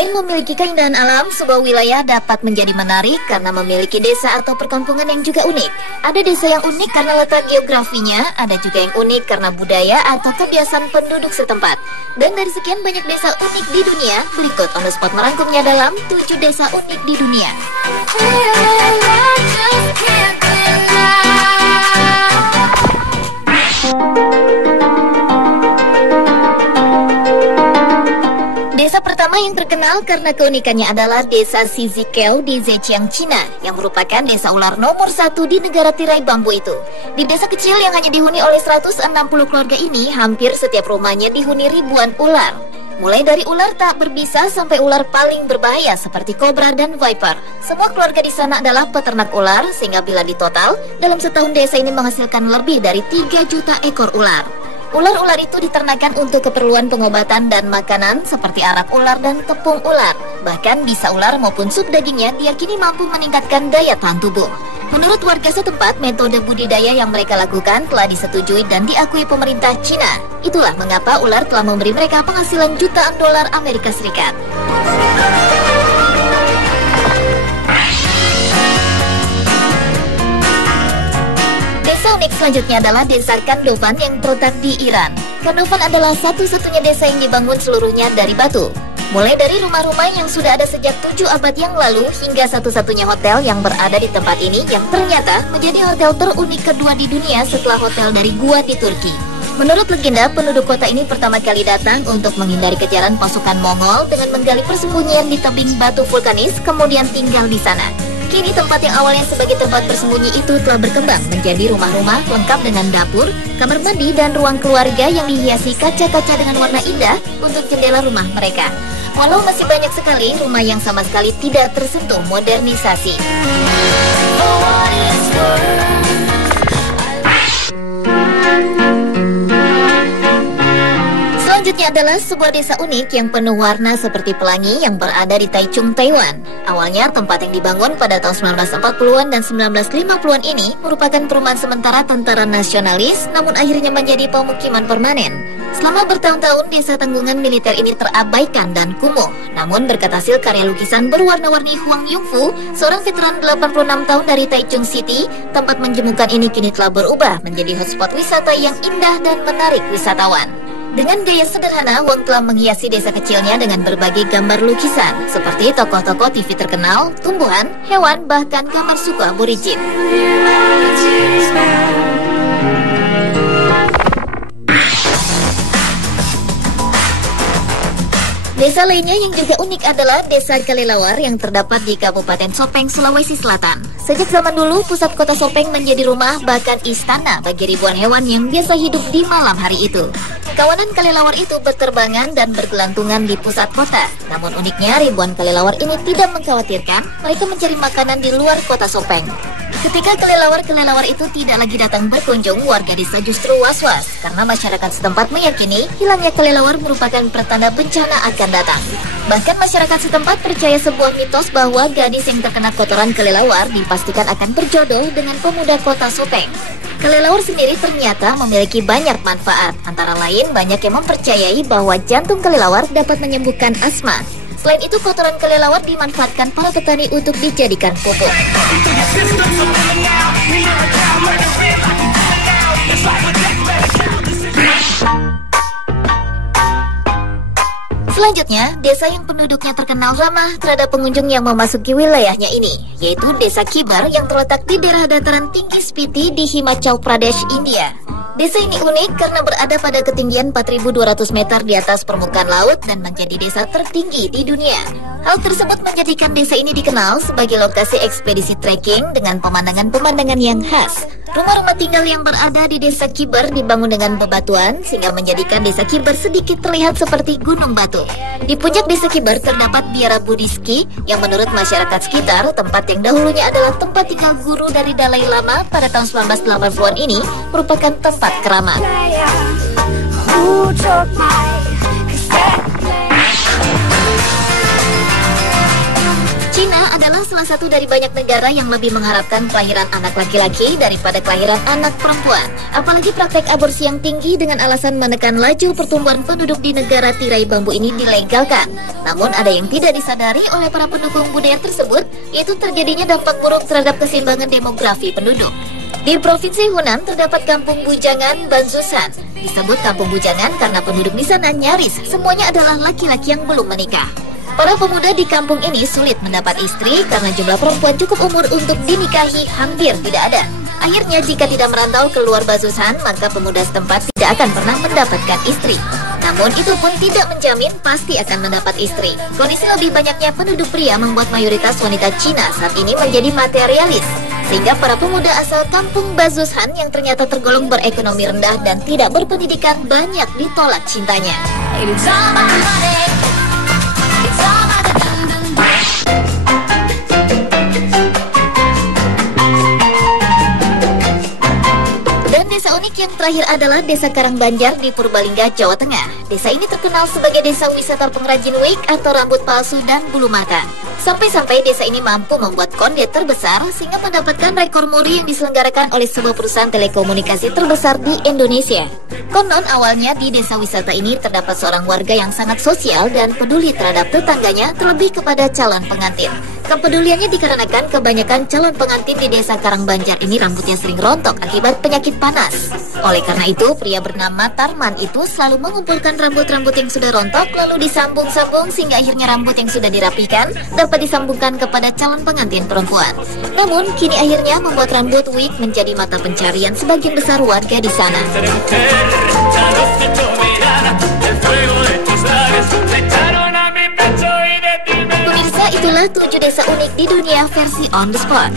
Selain memiliki keindahan alam, sebuah wilayah dapat menjadi menarik karena memiliki desa atau perkampungan yang juga unik. Ada desa yang unik karena letak geografinya, ada juga yang unik karena budaya atau kebiasaan penduduk setempat. Dan dari sekian banyak desa unik di dunia, berikut On The Spot merangkumnya dalam 7 desa unik di dunia. Desa pertama yang terkenal karena keunikannya adalah Desa Sizikeu di Zhejiang, Cina, yang merupakan desa ular nomor 1 di negara tirai bambu itu. Di desa kecil yang hanya dihuni oleh 160 keluarga ini, hampir setiap rumahnya dihuni ribuan ular. Mulai dari ular tak berbisa sampai ular paling berbahaya seperti kobra dan viper. Semua keluarga di sana adalah peternak ular, sehingga bila ditotal, dalam setahun desa ini menghasilkan lebih dari 3 juta ekor ular. Ular-ular itu diternakan untuk keperluan pengobatan dan makanan seperti arak ular dan tepung ular. Bahkan bisa ular maupun sup dagingnya diyakini mampu meningkatkan daya tahan tubuh. Menurut warga setempat, metode budidaya yang mereka lakukan telah disetujui dan diakui pemerintah Cina. Itulah mengapa ular telah memberi mereka penghasilan jutaan dolar Amerika Serikat. Desa unik selanjutnya adalah Desa Kandovan yang terletak di Iran. Kandovan adalah satu-satunya desa yang dibangun seluruhnya dari batu. Mulai dari rumah-rumah yang sudah ada sejak 7 abad yang lalu hingga satu-satunya hotel yang berada di tempat ini yang ternyata menjadi hotel terunik kedua di dunia setelah hotel dari gua di Turki. Menurut legenda, penduduk kota ini pertama kali datang untuk menghindari kejaran pasukan Mongol dengan menggali persembunyian di tebing batu vulkanis kemudian tinggal di sana. Kini tempat yang awalnya sebagai tempat bersembunyi itu telah berkembang menjadi rumah-rumah lengkap dengan dapur, kamar mandi, dan ruang keluarga yang dihiasi kaca-kaca dengan warna indah untuk jendela rumah mereka. Walau masih banyak sekali rumah yang sama sekali tidak tersentuh modernisasi. Selanjutnya adalah sebuah desa unik yang penuh warna seperti pelangi yang berada di Taichung, Taiwan. Awalnya tempat yang dibangun pada tahun 1940-an dan 1950-an ini merupakan perumahan sementara tentara nasionalis, namun akhirnya menjadi pemukiman permanen. Selama bertahun-tahun, desa tanggungan militer ini terabaikan dan kumuh. Namun berkat hasil karya lukisan berwarna-warni Huang Yongfu, seorang veteran 86 tahun dari Taichung City, tempat menjemukan ini kini telah berubah menjadi hotspot wisata yang indah dan menarik wisatawan. Dengan gaya sederhana, Wang telah menghiasi desa kecilnya dengan berbagai gambar lukisan, seperti tokoh-tokoh TV terkenal, tumbuhan, hewan, bahkan gambar suku aborigin. Desa lainnya yang juga unik adalah Desa Kelelawar yang terdapat di Kabupaten Sopeng, Sulawesi Selatan. Sejak zaman dulu, pusat kota Sopeng menjadi rumah bahkan istana bagi ribuan hewan yang biasa hidup di malam hari itu. Kawanan kelelawar itu berterbangan dan bergelantungan di pusat kota. Namun uniknya, ribuan kelelawar ini tidak mengkhawatirkan, mereka mencari makanan di luar kota Sopeng. Ketika kelelawar-kelelawar itu tidak lagi datang berkunjung, warga desa justru was-was karena masyarakat setempat meyakini hilangnya kelelawar merupakan pertanda bencana akan datang. Bahkan masyarakat setempat percaya sebuah mitos bahwa gadis yang terkena kotoran kelelawar dipastikan akan berjodoh dengan pemuda kota Sopeng. Kelelawar sendiri ternyata memiliki banyak manfaat, antara lain banyak yang mempercayai bahwa jantung kelelawar dapat menyembuhkan asma. Selain itu, kotoran kelelawar dimanfaatkan para petani untuk dijadikan pupuk. Selanjutnya, desa yang penduduknya terkenal ramah terhadap pengunjung yang memasuki wilayahnya ini, yaitu Desa Kibar yang terletak di daerah dataran tinggi Spiti di Himachal Pradesh, India. Desa ini unik karena berada pada ketinggian 4.200 meter di atas permukaan laut dan menjadi desa tertinggi di dunia. Hal tersebut menjadikan desa ini dikenal sebagai lokasi ekspedisi trekking dengan pemandangan-pemandangan yang khas. Rumah-rumah tinggal yang berada di Desa Kibar dibangun dengan bebatuan sehingga menjadikan Desa Kibar sedikit terlihat seperti gunung batu. Di puncak Desa Kibar terdapat biara Buddhiski yang menurut masyarakat sekitar tempat yang dahulunya adalah tempat tinggal guru dari Dalai Lama pada tahun 1980-an ini merupakan tempat keramat. Cina adalah salah satu dari banyak negara yang lebih mengharapkan kelahiran anak laki-laki daripada kelahiran anak perempuan. Apalagi praktek aborsi yang tinggi dengan alasan menekan laju pertumbuhan penduduk di negara tirai bambu ini dilegalkan. Namun ada yang tidak disadari oleh para pendukung budaya tersebut, yaitu terjadinya dampak buruk terhadap keseimbangan demografi penduduk. Di Provinsi Hunan terdapat kampung bujangan Banzusan. Disebut kampung bujangan karena penduduk di sana nyaris semuanya adalah laki-laki yang belum menikah. Para pemuda di kampung ini sulit mendapat istri karena jumlah perempuan cukup umur untuk dinikahi hampir tidak ada. Akhirnya jika tidak merantau keluar Banzusan, maka pemuda setempat tidak akan pernah mendapatkan istri. Namun itu pun tidak menjamin pasti akan mendapat istri. Kondisi lebih banyaknya penduduk pria membuat mayoritas wanita Cina saat ini menjadi materialis. Sehingga para pemuda asal kampung Banzusan yang ternyata tergolong berekonomi rendah dan tidak berpendidikan banyak ditolak cintanya. Desa unik yang terakhir adalah Desa Karangbanjar di Purbalingga, Jawa Tengah. Desa ini terkenal sebagai desa wisata pengrajin wig atau rambut palsu dan bulu mata. Sampai-sampai desa ini mampu membuat konde terbesar sehingga mendapatkan rekor muri yang diselenggarakan oleh sebuah perusahaan telekomunikasi terbesar di Indonesia. Konon awalnya di desa wisata ini terdapat seorang warga yang sangat sosial dan peduli terhadap tetangganya, terlebih kepada calon pengantin. Kepeduliannya dikarenakan kebanyakan calon pengantin di Desa Karangbanjar ini rambutnya sering rontok akibat penyakit panas. Oleh karena itu, pria bernama Tarman itu selalu mengumpulkan rambut-rambut yang sudah rontok lalu disambung-sambung sehingga akhirnya rambut yang sudah dirapikan dapat disambungkan kepada calon pengantin perempuan. Namun, kini akhirnya membuat rambut wig menjadi mata pencarian sebagian besar warga di sana. Pemirsa, itulah 7 desa unik di dunia versi on the spot.